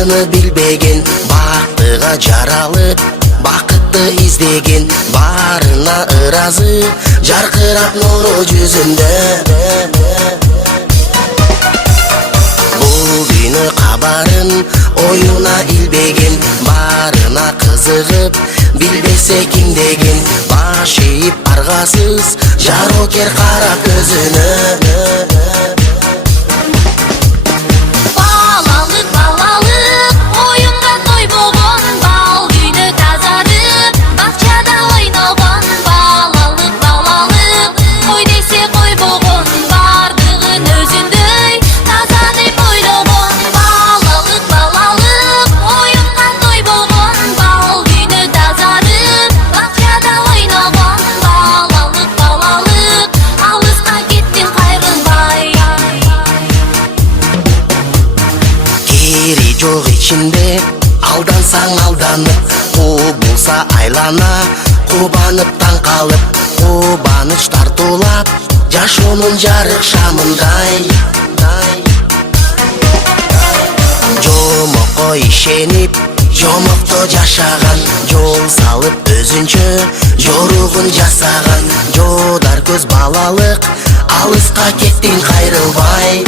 кайрылганы билбеген, бактыга жаралып бакытты издеген, барына ыразы жаркырап нуру жүзүндө. Бул күнү кабарын оюна илбеген, барына кызыгып билбесе ким деген, баш ийип аргасыз жарокер кара көзүнө. Жок ичинде алдансаң алданып, кубулса айлана, кубанып таң калып, кубаныч тартуулап жашоонун жарык шамындай. Жомокко ишенип, жомокто жашаган, жол салып өзүнчө жоругун жасаган, жодар көз балалык, алыска кеттиң кайрылбай.